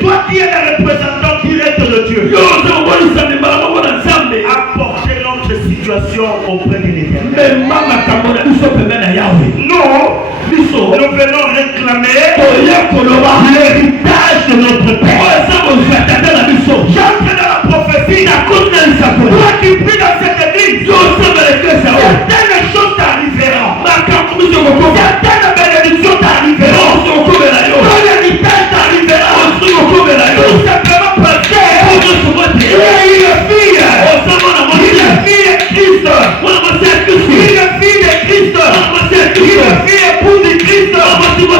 Toi qui es le représentant direct de Dieu. Apportez notre situation auprès de l'Éternel. Nous venons réclamer l'héritage de notre Père. J'entre dans la prophétie. Toi qui pries dans cette église, certaines choses t'arriveront. Certaines bénédictions t'arriveront. Ton héritage t'arrivera. Tout simplement parce que il y a une fille. Une fille de Christ. Une fille de Christ. Une fille épouse de Christ. Une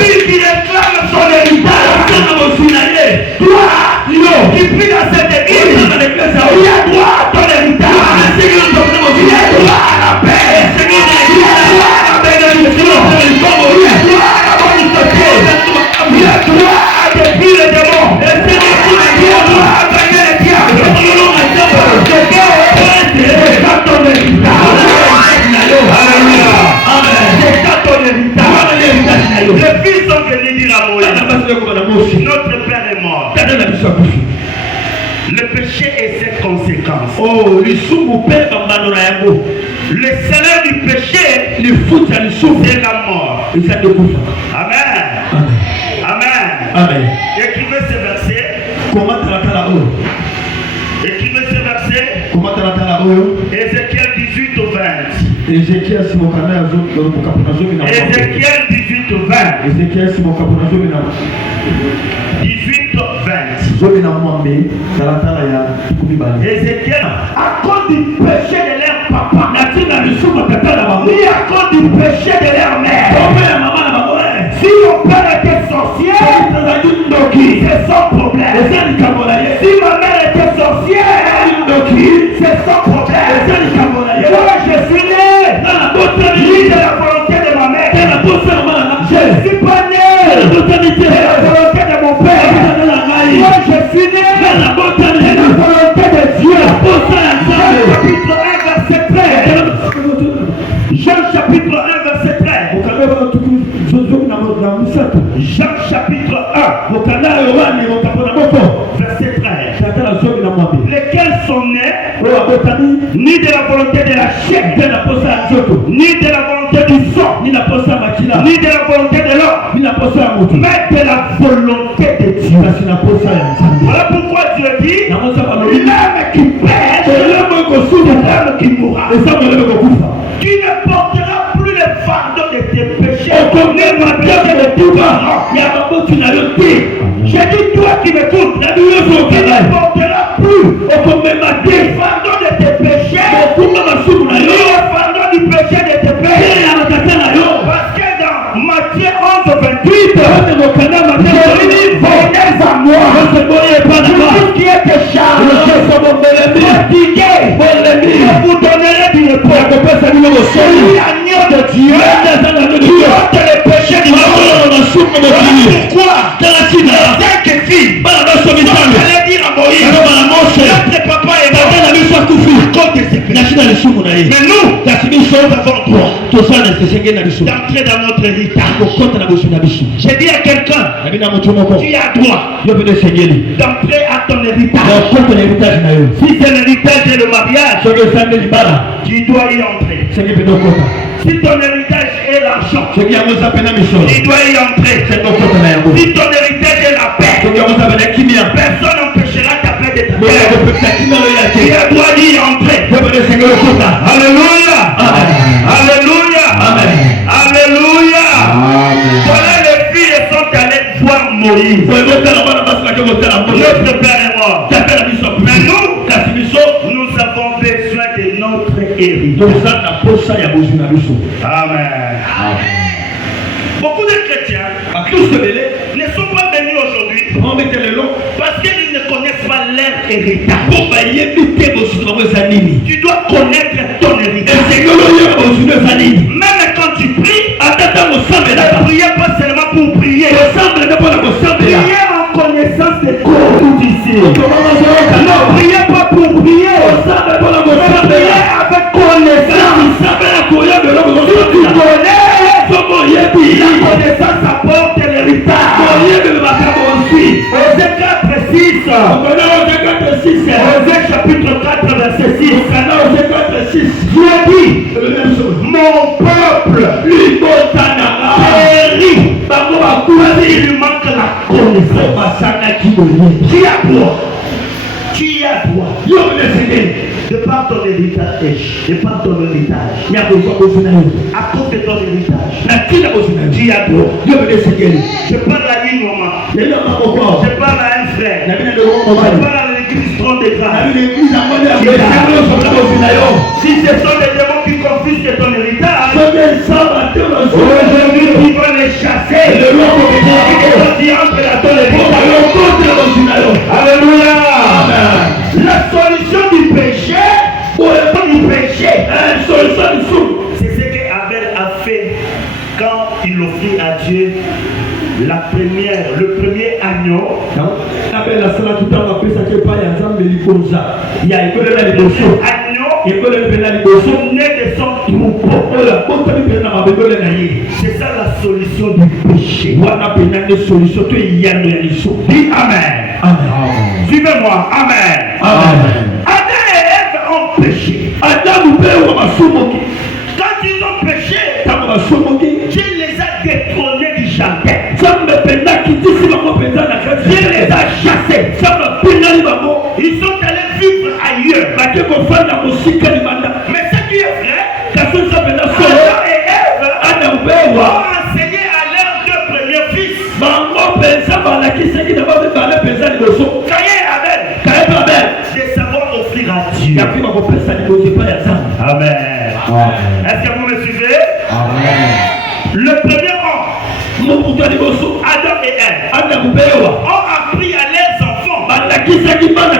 fille qui réclame son héritage. Toi, qui prie dans cette église, il y a droit à ton héritage. Il y a droit à la paix. Il y a droit à la bénédiction. Il y a droit à la bonne santé. Il y a droit à détruire les démons. Il y a droit à gagner les diables. C'est ça ton héritage. Les fils sont venus dire à Moïse, notre Père est mort. Le péché et ses conséquences. Le salaire du péché, c'est la mort. Amen. Amen. Écrivez ce verset. Écrivez ce verset. Ézéchiel 18 au 20. Ézéchiel 18 au 20. 18 au 20. Ézéchiel, à cause du péché de leur papa, ni à cause du péché de leur mère. Si mon père était sorcier, c'est son problème. Si ma mère était sorcière, c'est son problème. Moi je suis né ni de la volonté de ma mère. Je ne suis pas né de la volonté de mon père. Moi je suis né de la volonté de Dieu. Jean chapitre 1 verset 13. Jean chapitre 1 verset 13. Lesquels sont nés ni de la volonté de la chair, ni de la volonté du sang, ni de la volonté de l'homme, mais de la volonté de Dieu. Voilà pourquoi Dieu dit l'âme qui perd, c'est l'âme qui mourra. Tu ne porteras plus le fardeau de tes péchés. J'ai dit toi qui m'écoutes, tu ne porteras plus le fardeau de tes péchés, le fardeau du péché de tes péchés. Parce que dans Matthieu 11, 28, venez à moi, tout qui est chargé, fatigué, je vous donnerai du repos. L'agneau de Dieu qui ôte les péchés du monde. Pourquoi les cinq filles allaient dire à Moïse, notre papa est mort à cause de ses péchés. Mais nous avons droit d'entrer dans notre héritage. J'ai dit à quelqu'un, tu as droit d'entrer à ton héritage. Si c'est l'héritage et le mariage, tu dois y entrer. Si ton héritage est l'argent, tu dois y entrer. Si ton héritage est la paix, personne n'empêchera ta paix de ta paix. Tu dois y entrer. Alléluia. Alléluia. Alléluia. Voilà, les filles sont allées voir Moïse. Notre Père est mort. Mais nous avons besoin de notre héritage. Amen. Beaucoup de chrétiens ne sont pas venus aujourd'hui parce qu'ils ne connaissent pas leur héritage. Tu dois connaître ton héritage. Même quand tu pries, ne priez pas seulement pour prier. Priez en connaissance de quoi ici. Ne priez pas pour prier. Priez avec connaissance. Si tu connais, la connaissance apporte l'héritage. Osée chapitre 4 verset 6. Dieu dit, mon peuple périt. Il lui manque la connaissance. Qui a droit? Qui a droit? De par ton héritage, à cause de ton héritage, qui a droit? Je parle à une maman, je parle à un frère, je parle à l'église trône de grâce. Si ce sont des démons qui confisquent ton héritage, aujourd'hui tu vas les chasser. Qui entre dans ton héritage. Alléluia. La solution du péché, c'est ce qu'Abel a fait quand il offrit à Dieu le premier agneau. Né de son troupeau. C'est ça la solution du péché. Dis Amen. Suivez-moi. Amen. Adam et Ève ont péché. Quand ils ont péché, Dieu les a détrônés du jardin. Dieu les a chassés. Ils sont allés vivre ailleurs. Mais ce qui est vrai, Adam et Ève ont enseigné à leurs deux premiers fils. Caïn et Abel. De savoir offrir à Dieu. Amen. Est-ce que vous me suivez? Amen. Le premier homme, Adam et Ève, ont appris à leurs enfants de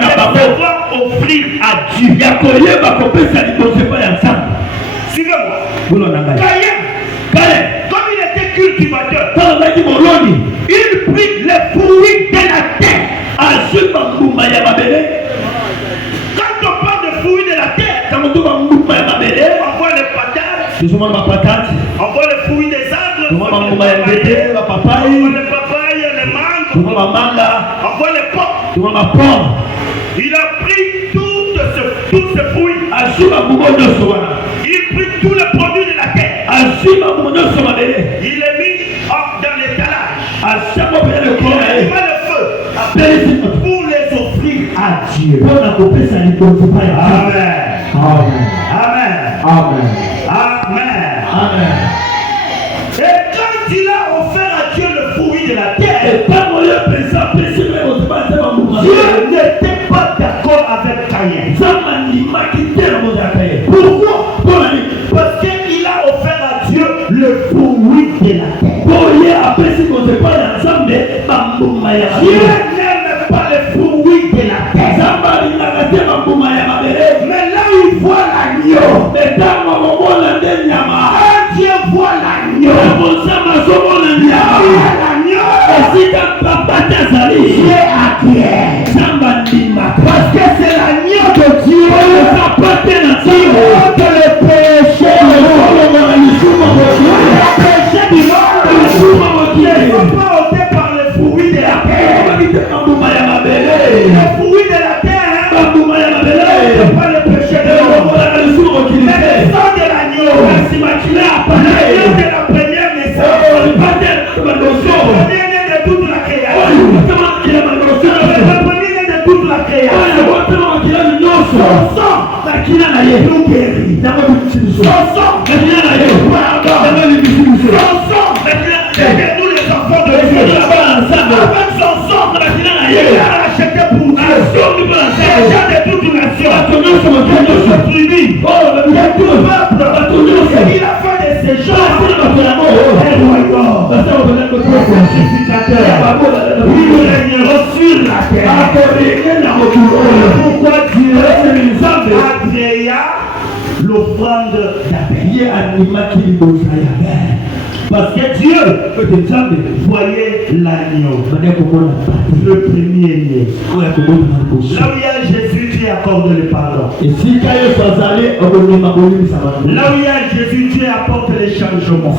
savoir offrir à Dieu. Suivez-moi. Caïn, comme il était cultivateur, il prit les fruits de la terre. Quand on parle de fruits de la terre, on voit les patates, on voit les fruits des arbres, on voit les papayes, les mangues, on voit les pommes. Il a pris tous ces fruits. Il prit tous les produits de la terre. Il les mit dans l'étalage. Il met le feu pour les offrir à Dieu. Amen. Et quand il a offert à Dieu le fruit de la terre, Dieu n'était pas d'accord avec Caïn. Pourquoi? Parce qu'il a offert à Dieu le fruit de la terre. Dieu n'aime pas les fruits de la terre. Mais là où il voit l'agneau, quand Dieu voit l'agneau, Dieu acquiert. Parce que c'est l'agneau de Dieu qui ôte le péché. Le péché du monde ne sont pas ôtés par le fruit de la terre. Le fruit de la terre, c'est pas le péché de l'homme. Mais le sang de l'agneau, l'agneau de la première naissance, le premier-né de toute la création, le premier-né de toute la création, son sang nous guérit. Son sang nous les enfants de Dieu. Avec son sang, il a acheté pour Dieu les gens de toute nation, de toute tribu, de tout peuple. Il a fait de ces gens un royaume pacificateur. Ils régneront sur la terre. Pourquoi Dieu agréa l'offrande d'Abel? Parce que Dieu voyait l'agneau, le premier-né. Là où il y a Jésus, Dieu accorde le pardon. Là où il y a Jésus, Dieu apporte les changements.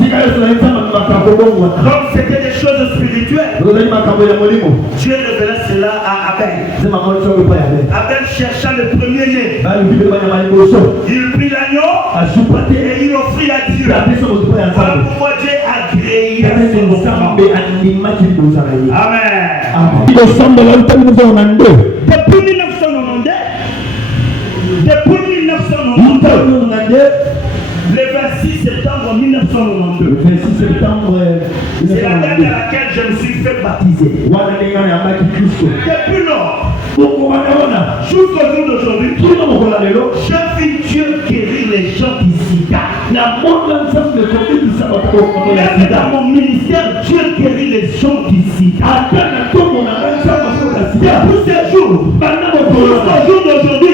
Donc c'était des choses spirituelles. spirituelle. Dieu révéla cela à Abel. Abel chercha le premier-né. Il prit l'agneau et il offrit à Dieu. Voilà pourquoi Dieu a créé son enfant. Amen. Depuis 1992, le 26 septembre 1992, c'est la date à laquelle je me suis fait baptiser. Depuis lors, jusqu'au jour d'aujourd'hui, je vis Dieu guérir les gens d'ici. Même dans mon ministère, Dieu guérit les gens d'ici. Depuis ces jours, jusqu'au jour d'aujourd'hui,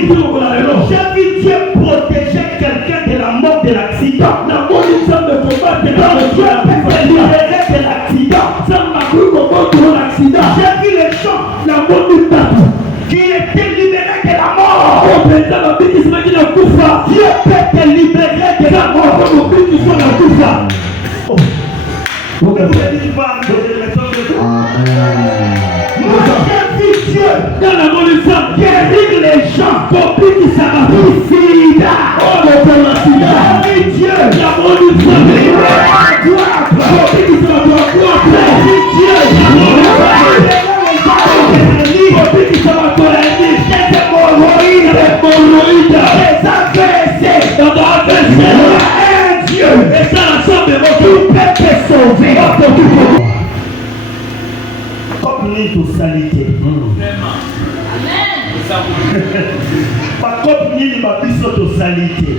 je vis Dieu protéger quelqu'un de la mort de l'accident. Dieu peut libérer de l'accident. J'ai vu les gens qui étaient libérés de la mort. Dieu peut te libérer de la mort. Moi, j'ai vu Dieu guérir les gens du sida. J'ai vu Dieu libérer la gloire. Salité. Pas comme ni ma biso de salité.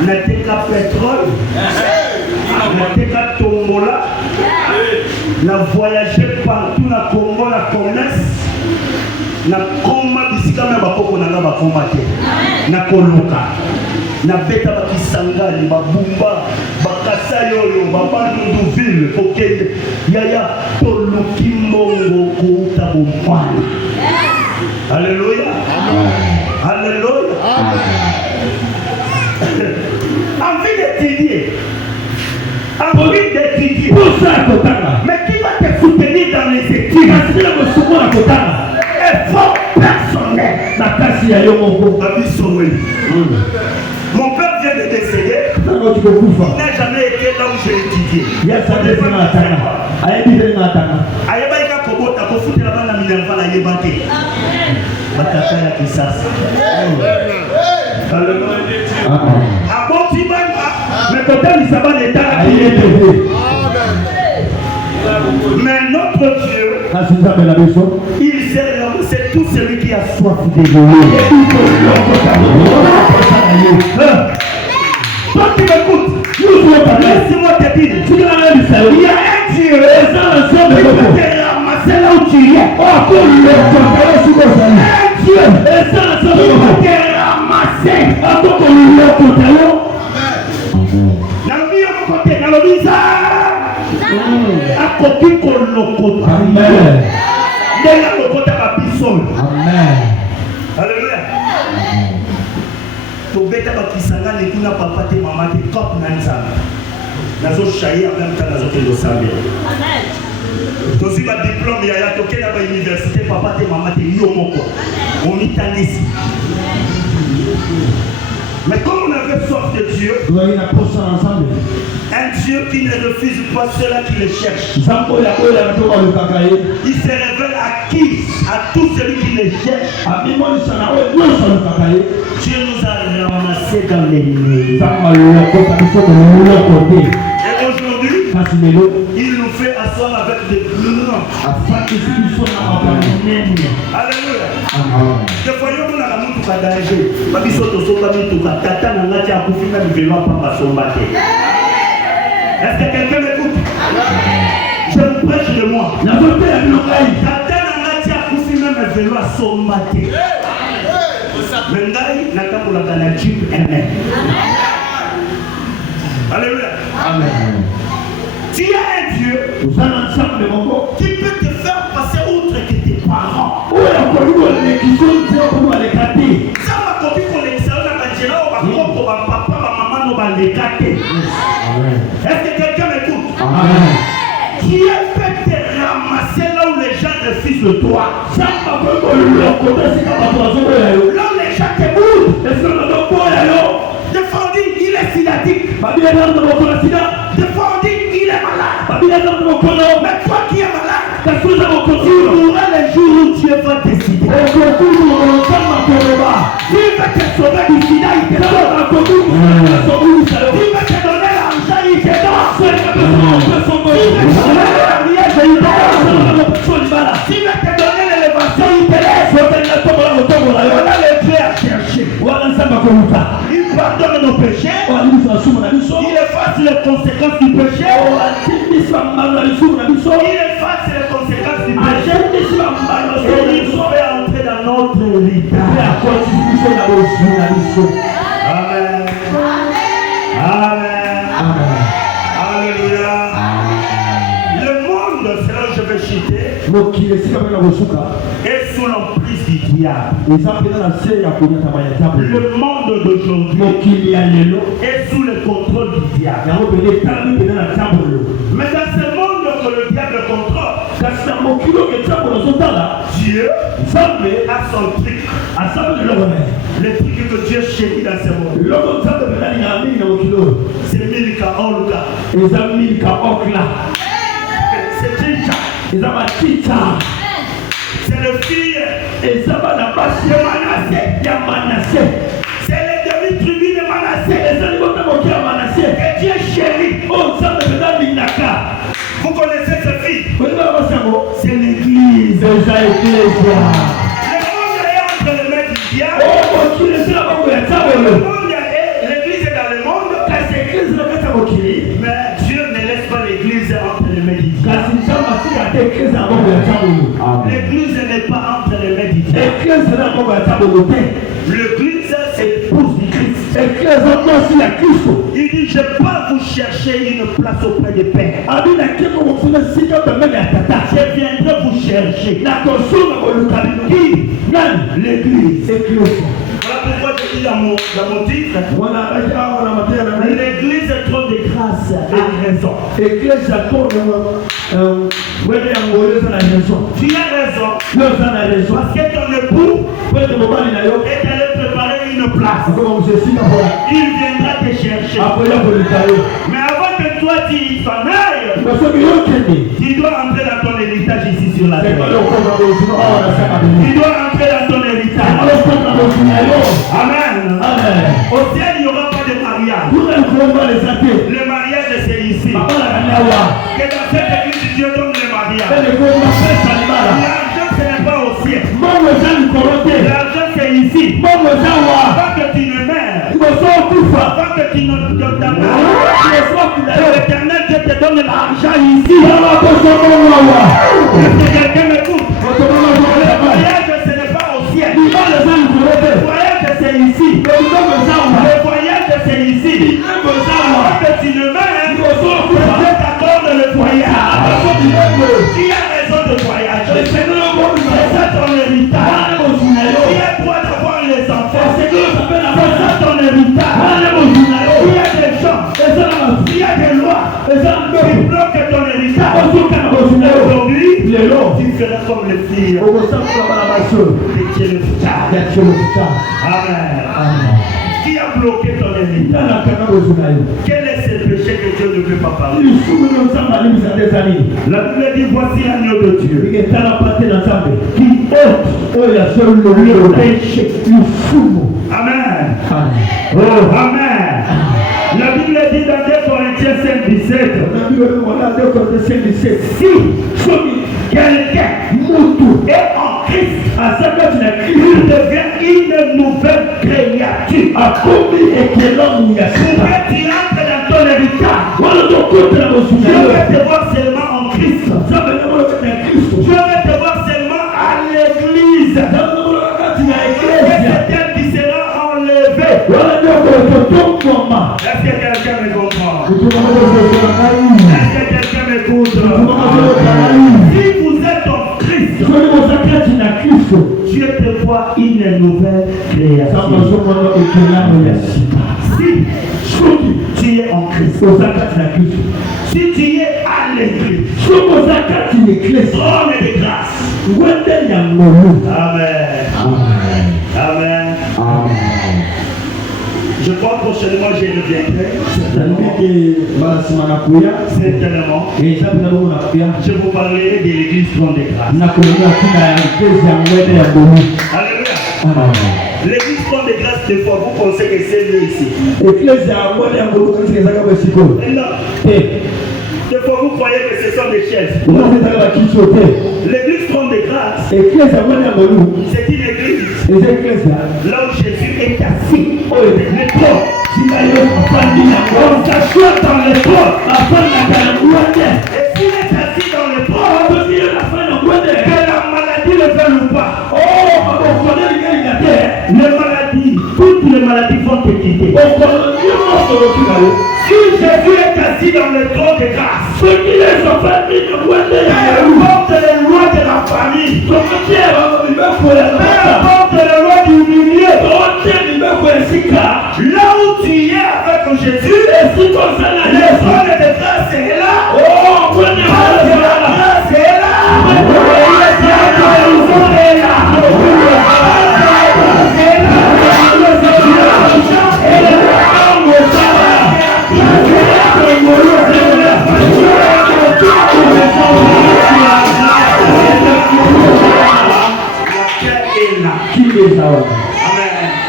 N'était qu'à pétrole, n'était qu'à tombola. La voyager partout na Congo, la commerce. Na combat bisika même bakoko nanga bakombate. Na koluka. Na beta bakisangani babumba bakasa yoyo babandu ville kokende yaya toluki mbongo kuuta bomwana. Alléluia. Alléluia. Envie d'étudier. Envie d'étudier. Mais qui va te soutenir dans les études? Effort personnel. Mon père vient de décéder. Il n'a jamais été là où j'ai étudié. Mais notre Dieu, il sait, c'est tout celui qui a soif d'évoluer. Toi qui m'écoutes, laisse-moi te dire, il y a un Dieu qui peut te ramasser là où tu es. Un Dieu qui peut te ramasser. Amen. Alléluia. Tobeta bakisanga lekuna papa te mama te top nanza. Nazo chayer en même temps nazo te dosambe. Amen. Tosi ba diplôme ya tokena ba université papa te mama te yo moko. On mitandisi. Mais comme on avait soif de Dieu, un Dieu qui ne refuse pas ceux-là qui le cherchent. Il se révèle à qui? À tous ceux qui le cherchent. Dieu nous a ramassés dans les nuits. Et aujourd'hui, il nous fait asseoir avec des blancs. Alléluia. Des fois, nous avons tout à danger. Est-ce que quelqu'un m'écoute? Je me prêche de moi. Alléluia. Amen. Tu as un Dieu qui peut te faire passer outre que tes parents. Ça m'a compris qu'on est papa, maman, est-ce que quelqu'un m'écoute? Dieu peut sur toi. L'homme les gens t'écoutent. Des fois on dit il est sidatique. Des fois on dit il est malade. Mais toi qui es malade, tu mourras le jour où Dieu va décider. S'il va te sauver du sida, il te sauve. S'il va te donner l'argent, il te donne. S'il va te donner la mariage, il te donne. S'il va te donner l'élévation, il te laisse. Voilà le Dieu à chercher. Il pardonne nos péchés. Il efface les conséquences du péché. Il efface les conséquences du péché. Et il nous fait entrer dans notre héritage. Amen. Amen. Alléluia. Le monde, c'est là où je vais citer, est sous l'emprise du diable. Le monde d'aujourd'hui est sous le contrôle du diable. Mais dans ce monde que le diable contrôle, Dieu a son truc. Le truc que Dieu chérit dans ce monde. C'est Milka Olga. C'est Chicha. C'est le fils de Manassé. C'est les demi-tribus de Manassé. Que Dieu chérit. Vous connaissez ce fils? C'est l'église. Le monde est entre les mains du diable. L'église est dans le monde. Mais Dieu ne laisse pas l'église entre les mains du diable. L'église n'est pas entre les mains du diable. L'église, c'est l'épouse du Christ. Il dit, je peux vous chercher une place auprès du Père. Je viendrai vous chercher. L'église. Voilà pourquoi je dis dans mon titre, l'église est trop de grâce à raison. Tu as raison. Parce que ton époux est allé préparer une place. Il viendra te chercher. Mais avant que toi tu s'en ailles, tu dois entrer dans ton héritage ici sur la terre. Tu dois entrer dans ton héritage. Amen. Au ciel, il n'y aura pas de mariage. Le mariage, c'est ici. Que dans cette église, Dieu donne le mariage. L'argent, ce n'est pas au ciel. L'argent, c'est ici. Avant que tu ne meurs, avant que tu ne t'amènes, l'Éternel, Dieu te donne l'argent ici. Est-ce que quelqu'un m'écoute? Le voyage, ce n'est pas au ciel. Le voyage, c'est ici. Le voyage, c'est ici. Avant que tu ne meurs, Dieu t'accorde le voyage. Qui a raison de voyager? C'est ça ton héritage. Qui a droit d'avoir les enfants? C'est ça ton héritage. Il y a des gens, il y a des lois qui bloquent ton héritage. Aujourd'hui, tu feras comme les filles. Amen. Qui a bloqué ton héritage? Quel est ce péché que Dieu ne veut pas parler? La Bible dit, voici l'agneau de Dieu qui ôte le péché. Amen. Oh, amen. La Bible dit dans 2 Corinthiens 5:17, si quelqu'un est en Christ, il devient une nouvelle créature. Pourquoi tu entres dans ton héritage? Dieu va te voir seulement en Christ. Dieu va te voir seulement à l'église. Et c'est elle qui sera enlevée. Est-ce que quelqu'un me comprend? Est-ce que quelqu'un m'écoute? Si vous êtes en Christ, Dieu te voit une nouvelle création. Si tu es en Christ, si tu es à l'église, trône de grâce. Amen. Je crois prochainement je reviendrai. Certainement. Je vous parlerai de l'église Trône de Grâce. Alléluia. L'église Trône de Grâce, des fois vous pensez que c'est mieux ici. Non. Des fois vous croyez que ce sont des chaises. L'église Trône de Grâce, c'est une église là où Jésus est assis. Le trône. On s'assoit dans le trône. Et s'il est assis dans le trône, que la maladie le fait ou pas. Les maladies, toutes les maladies vont te quitter. Si Jésus est assis dans le trône de grâce, peu importe les lois de la famille, peu importe les lois du milieu, là où tu es avec Jésus, le trône de grâce est là. La grâce est là.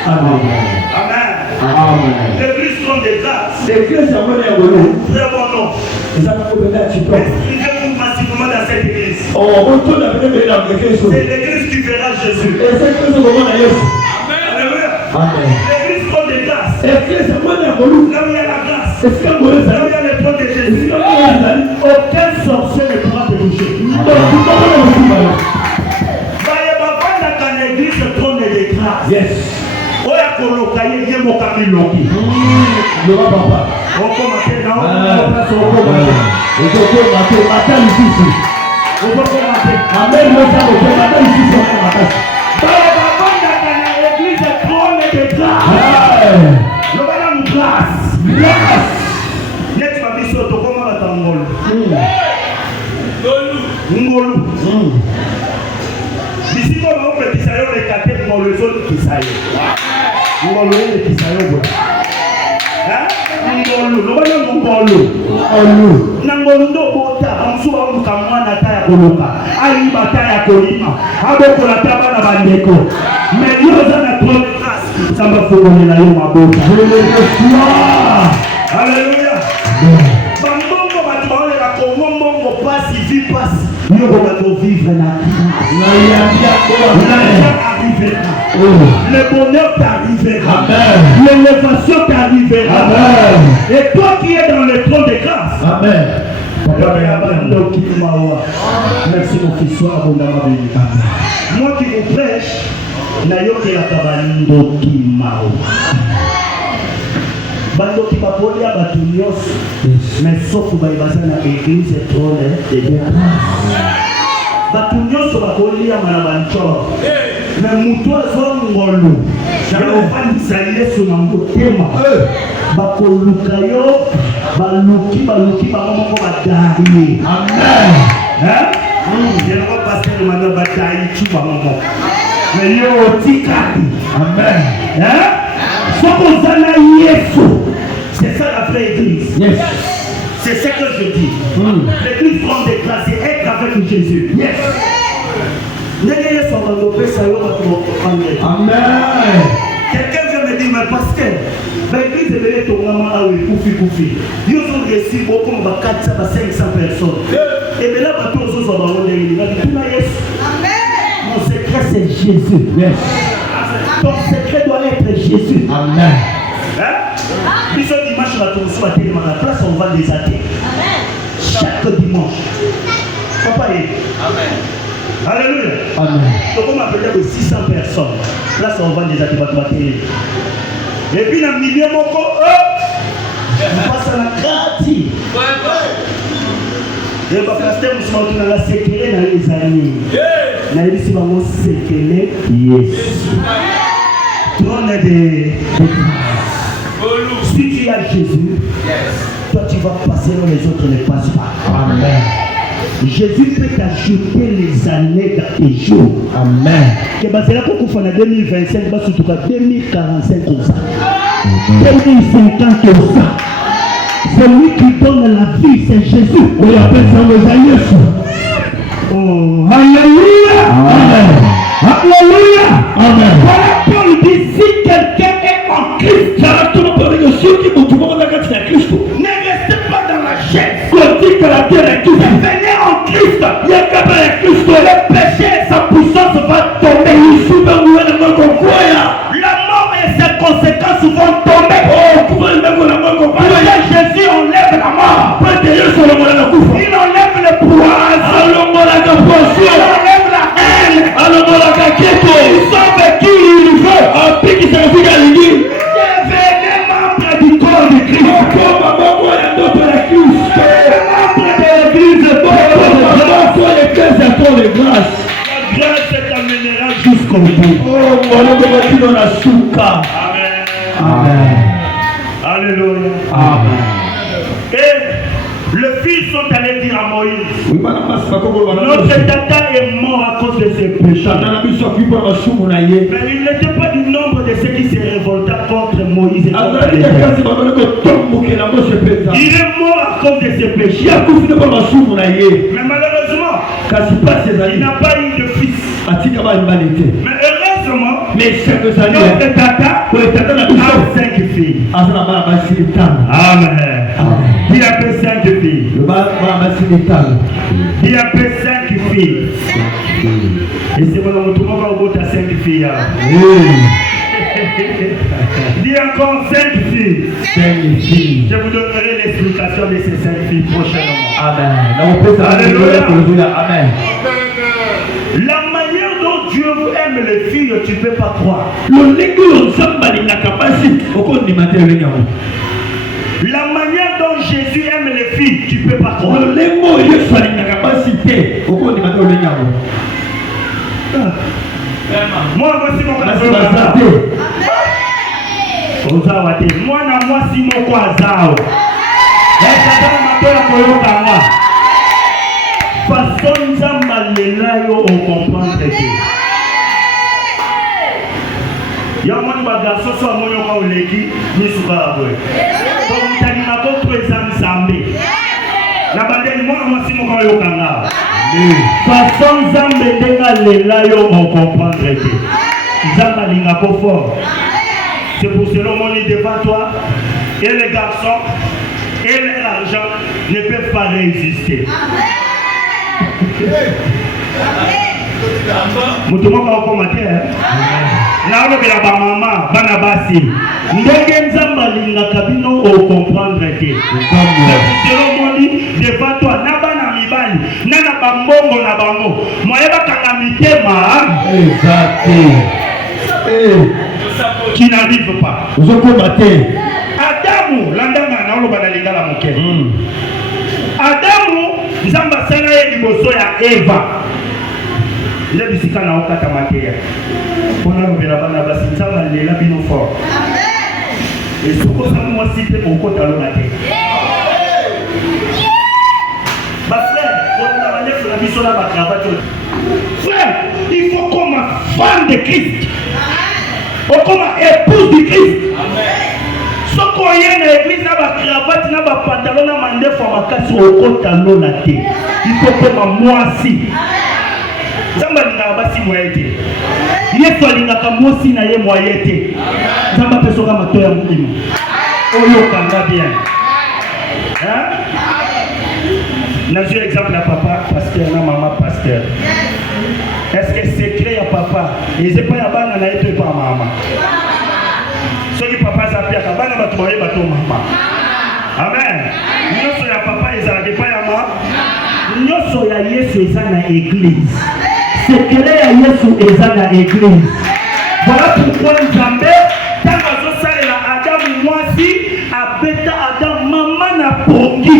Amen. L'église Trône de Grâce. Très bon nom. Inscrivez-vous massivement dans cette église. C'est l'église qui verra Jésus. Alléluia. L'église Trône de Grâce. Là où il y a la grâce. Là où il y a le trône de Jésus. Aucun sorcier ne pourra te toucher. L'église Trône de Grâce. Yes. Oya koloka ye moka miloki. Papa. Oko matena oko place oko matena. Oko matena ici. Oko matena. Amen. Moi ça oko matena ici sur la matena. Baba na l'église Trône de Grâce. Le bana nous grâce. Grâce. Net ma biso to koma batangolo. Ngolu. Ici, on va mettre Kisayo les quatre dans le zone Kisayo. On va le Kisayo. Hein? Ngolo, nous allons Ngolo. Ngolo ndo bota, on soit on kamwa na taya koloka. Ali bataya kolima. Aboko la taba na bandeko. Mais yo za na trône de grâce. Ça va fourrer la yo mabota. Alléluia. Bambongo batwa la Congo passe, vie passe. Nous allons vivre la arrivera. Le bonheur t'arrivera. L'élévation t'arrivera. Et toi qui es dans le trône de grâce. Amen. Merci mon fils, sois abondamment béni. Moi qui vous prêche, nayoke la kabalindo kimao. Bando qui va voler à Batunios, mais sauf que na église et trône de grâce. Batunios va voler à Manabancho, mais Moutois soit ngolo. J'avais pas dit ça y est sur mon thème. Bakolukayo, baluki, maman va gagner. Amen. Hein? Je ne vais pas passer le mandat bataille, tu vas maman. Mais yo tikali. Amen. Hein? C'est ça la vraie église. Yes. C'est ce que je dis. L'église Trône de Grâce est être avec Jésus. Yes. Amen. Quelqu'un vient me dire, mais pasteur, l'église est ton maman a eu koufi. Ils ont reçu beaucoup de 400 à 500 personnes. Et bien là, tous sont dans le Amen. Mon secret c'est Jésus. Yes. Ton secret doit être Jésus. Amen. Puis ce dimanche, on va tourner sur la télé, à la place, on va des athées. Chaque dimanche. Papa est. Amen. Alléluia. Amen. Donc on m'appelle de 600 personnes. Là, on va des athées, on va télé. Et puis, dans le milieu, on passe à la gratuite. Et le pasteur, nous sommes dans la sécurité dans les années. Nous sommes sécurité. Yes. Trône de si tu as Jésus, toi tu vas passer où les autres ne passent pas. Amen. Jésus peut t'ajouter les années dans tes jours. Amen. Que basera kokufa na 2025 basutuka 2045 comme ça. 2050 comme ça. Celui qui donne la vie, c'est Jésus. On appelle ça le Jésus. Oh, alléluia. Amen. Alléluia. Amen. Voilà Paul dit, si quelqu'un est en Christ, ne restez pas dans la chaise. Venez en Christ. Le péché et sa puissance va tomber. La mort et ses conséquences vont tomber. Jésus enlève la mort. Il enlève le poids. Il enlève la haine. Il sauve qui il veut. Devenez membre du corps de Christ. Membre de l'église. La grâce t'amènera jusqu'au bout. Amen. Amen. Alléluia. Amen. Et le fils sont allés dire à Moïse, notre tata est mort à cause de ses péchés. Mais il n'était pas du nombre de ceux qui se révoltaient contre Moïse. Il est mort à cause de ses péchés. Mais malheureusement, il n'a pas eu de fils. Mais heureusement, notre tata a 5 filles. Amen. Il a fait 5 filles. Il a fait 5 filles. Et c'est bon, tout le monde va au bout de 5 filles. Dis encore 5 filles. Je vous donnerai l'explication de ces 5 filles prochainement. Amen. Amen. La manière dont Dieu aime les filles, tu ne peux pas croire. La manière dont Jésus aime les filles, tu ne peux pas croire. Moi, voici mon cas. Moi, si mon quoi façon Zamalela yo on comprend très bien. Ya moni ba garçon so amoyo ka oleki ni suka aboy. Donc mutali na ko présent Zambé. Na bandeli moi si mo ka yo kanga. Façon Zambé ndenga lela yo on comprend très bien. Zamba linga ko fort. C'est pour cela mon lit devant toi et les garçons et l'argent ne peuvent pas résister. Mutumoko wako matea na olobela ba mama bana basi ndenge nzamba linga kabino o comprendre que selon moni devant toi na bana mibali na bambongo na bango moyeba kanga mitema qui n'arrive pas Adamu landanga na olobana lingala moke Adamu nzamba sana ye liboso ya Eva ile bisika na okata mateya pona lobela bana basi nzamba lela bino fort et soko sa moi cité pour kota lona te ba frère on a la nef la biso la ba cravate frère il faut comme femme de Christ ou comme épouse du Christ. Amen. Ce qu'on y a dans l'église, na ba cravate, na ba pantalon, na mande for makasi au pantalon na te. Il faut comme moi si. Zamba linga basi moyete. Yesu alingaka mosi na ye moyete. Zamba pesoka matoya mulimo. Oyo kanga bien. Hein? N'a-je exemple à papa pasteur na maman pasteur. Est-ce que secret ya papa? Et c'est pas ya bana na yetu pa mama. Soki papa s'appelle bana batu baye bato mama. Amen. Nyoso ya papa ezalaki pa ya mama. Nyoso ya Yesu eza na église. Secret ya Yesu eza na église. Voilà pourquoi Nzambe tanga zo salela Adam mwasi abeta Adam mama na pongi.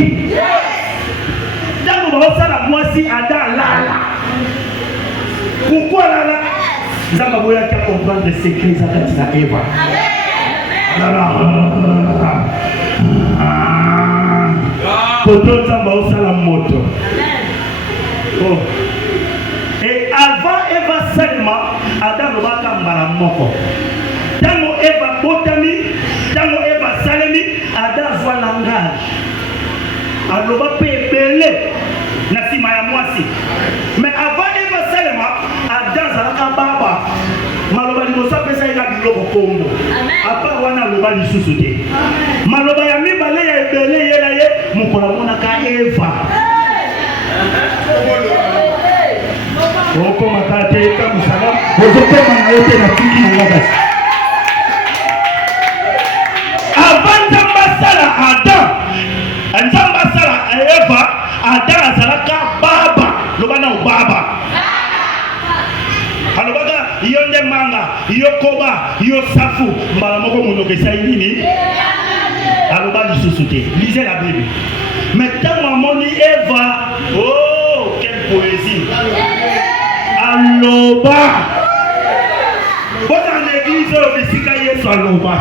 Tango ba sala mwasi Adam lala. Pourquoi là Nzamba boya qui comprendre les secrets de Eva. Poto Nzamba osala moto. Oh. Et avant Eva seulement, Adam lobaka mbala moko. Tango Eva botami, tango Eva salemi, Adam voit langage. Aloba pe belé na sima ya mwasi. Mais avant Eva seulement, Adam zalaka baba. Maloba libosa pesa ila biloko kombo. Apa wana loba lisusu te. Maloba ya mibale ya ebele yela ye mukola mona ka Eva. Oko makate ka musala. Bozote mana yote na tiki na ngabasi. Avant Nzamba sala Adam, Nzamba sala Eva, Adam azalaka baba. Loba na baba. Alobaga yonde manga, yokoba, yosafu, mbala moko monokesa nini? Aloba lisusu te. Lisez la Bible. Maintenant maman Eva, oh quelle poésie. Aloba. Bon dans l'église au bisika Yesu aloba.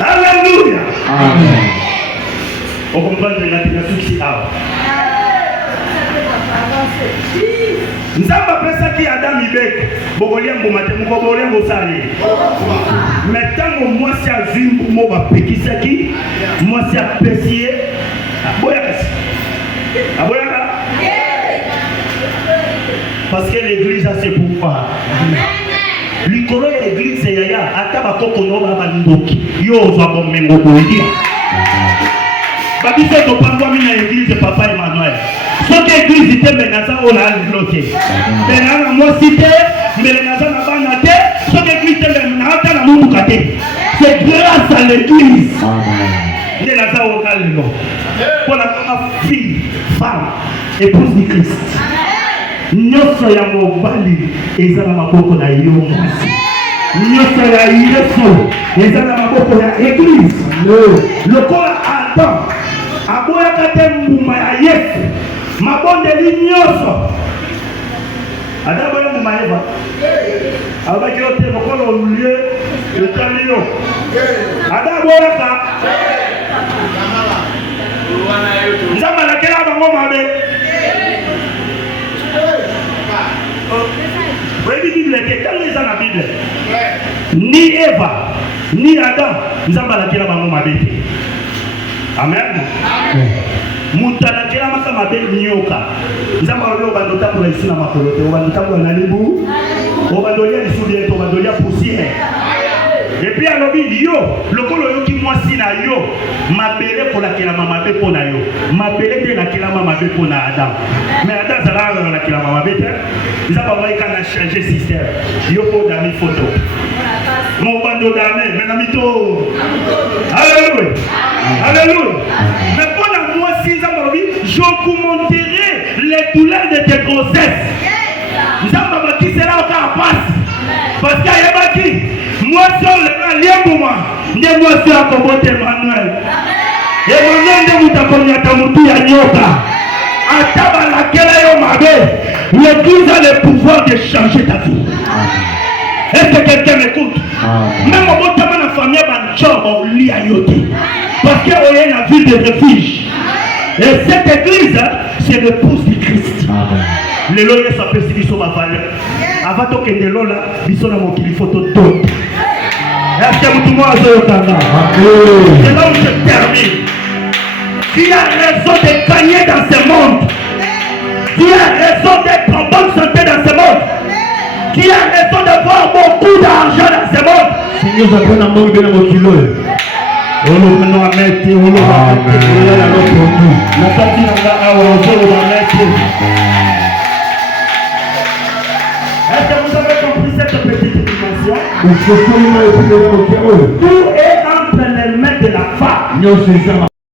Alléluia. Amen. On comprend la succès là. Nzamba pesa ki Adam ibek bokolia mbomate mukobolia bosali metango mwasi azimbu mo bapekisaki mwasi apesie aboyaka parce que l'église a ses pouvoirs. Likolo ya l'église yaya ata bakoko no baba ndoki yo ozwa bomengo bolia babiso to pangwa mina l'église papa Emmanuel. Soki église te menaza ola bloqué. Benana mwasi te, menaza na bana te, soki église te menaza na mutuka te. C'est grâce à l'église. Amen. Menaza ola lelo. Pour la fille, femme, épouse du Christ. Nyoso ya mobali ezala maboko na yo mwasi. Nyoso ya Yesu ezala maboko ya église. Lokola Adam aboyaka te mbuma ya Yesu. Mabondeli nyoso Adam ya Eva abaki yote mokolo lulie etalio Adam boyaka Nzamba lakela bango mabe Webi Bible ke kanisa na Bible ni Eva ni Adam Nzamba lakela bango mabe. Amen. Mutana kila maka mabeli nyoka. Nzamba leo bandota kwa isina makolote, bandota na libu. Obandolia lisudi to bandolia poussière. Et puis alobi yo, lokolo yo ki mwasi na yo, mabele ko la kila mama be ko na yo. Mabele de la kila mama be ko na Adam. Mais Adam zala la kila mama be te. Nzamba wa ikana changer système. Yo ko dami photo. Mon bando d'armée, mais namito. Alléluia. Alléluia. Mais pour la moi si je vous montrerai les douleurs de tes grossesses. Nzamba qui sera au carapace. Parce qu'il y a qui moi seul le lien pour moi. Ne moi seul à combattre Emmanuel. Emmanuel ne vous t'accompagne à mutu ya nyoka. Ataba laquelle yo mabe. L'église a le pouvoir de changer ta vie. Est-ce que quelqu'un m'écoute? Même au bout de la famille, on lit à yoté. Parce qu'il y a une ville de refuge. Et cette église, c'est l'épouse du Christ. Le loyer s'appelle Sibiso ma valeur. Avant que de l'ola, Biso na mokili photo d'autres. Est-ce que tout le monde a c'est là où je termine. Tu as raison de gagner dans ce monde. Tu as raison d'être en bonne santé dans ce monde. Qui a raison d'avoir beaucoup d'argent dans ce monde. Seigneur, je prends un monde de mon kilo. On nous a mis, on nous a mis, est-ce que vous avez compris cette petite dimension? Tout est entre les mains de la femme.